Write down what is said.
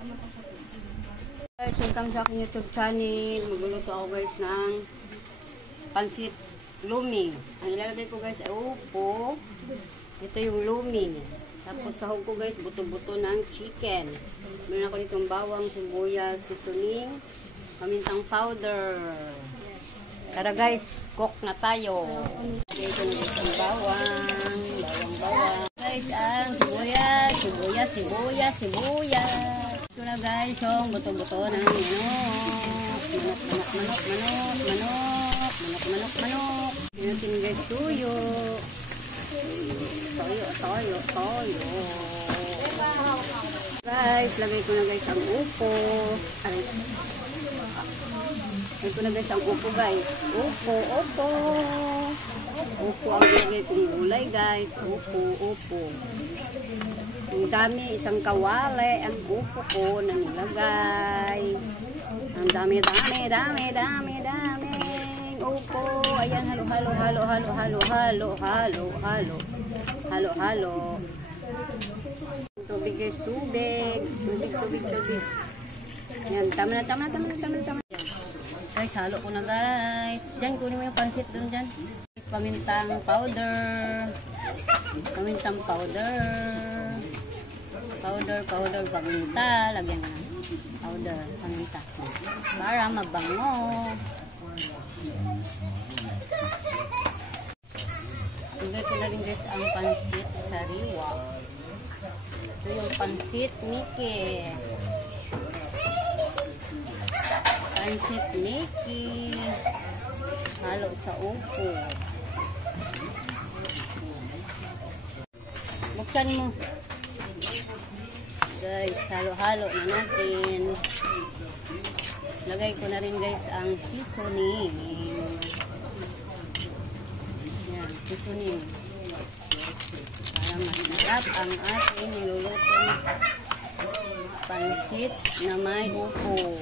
Guys, welcome sa aking YouTube channel. Magluluto ako guys ng pansit lumi. Ang ilalagay ko guys ay upo. Ito yung lumi. Tapos sahog ko guys, buto-buto ng chicken. Meron ako ditong bawang, sibuyas, seasoning, pamintang powder. Tara guys, cook na tayo. Ito na guys ang bawang. Guys, ang sibuyas. Ito na guys, yung buto-buto ng manok. Pinatin guys, tuyo. Guys, lagay ko na guys ang upo. Lagay ko na guys ang upo guys. Upo ang ilagay kong gulay guys. Upo. Ang dami, isang kawali ang upo ko na nilagay. Ang dami upo. Ayan, halo. Tubig guys, tubig. Yan, tama na. Guys, halo ko na guys. Diyan, kunin mo yung pansit doon dyan. Pamintang powder. Paminta. Lagyan na. Powder, paminta. Para mabango. Lagay ko na rin guys ang pansit sariwa. Ito yung pansit Mickey. Halo sa upo. Buksan mo. Guys, halo-halo na natin. Lagay ko na rin guys ang seasoning. Yan, seasoning. Para masarap ang ating nilulutong pansit na may upo.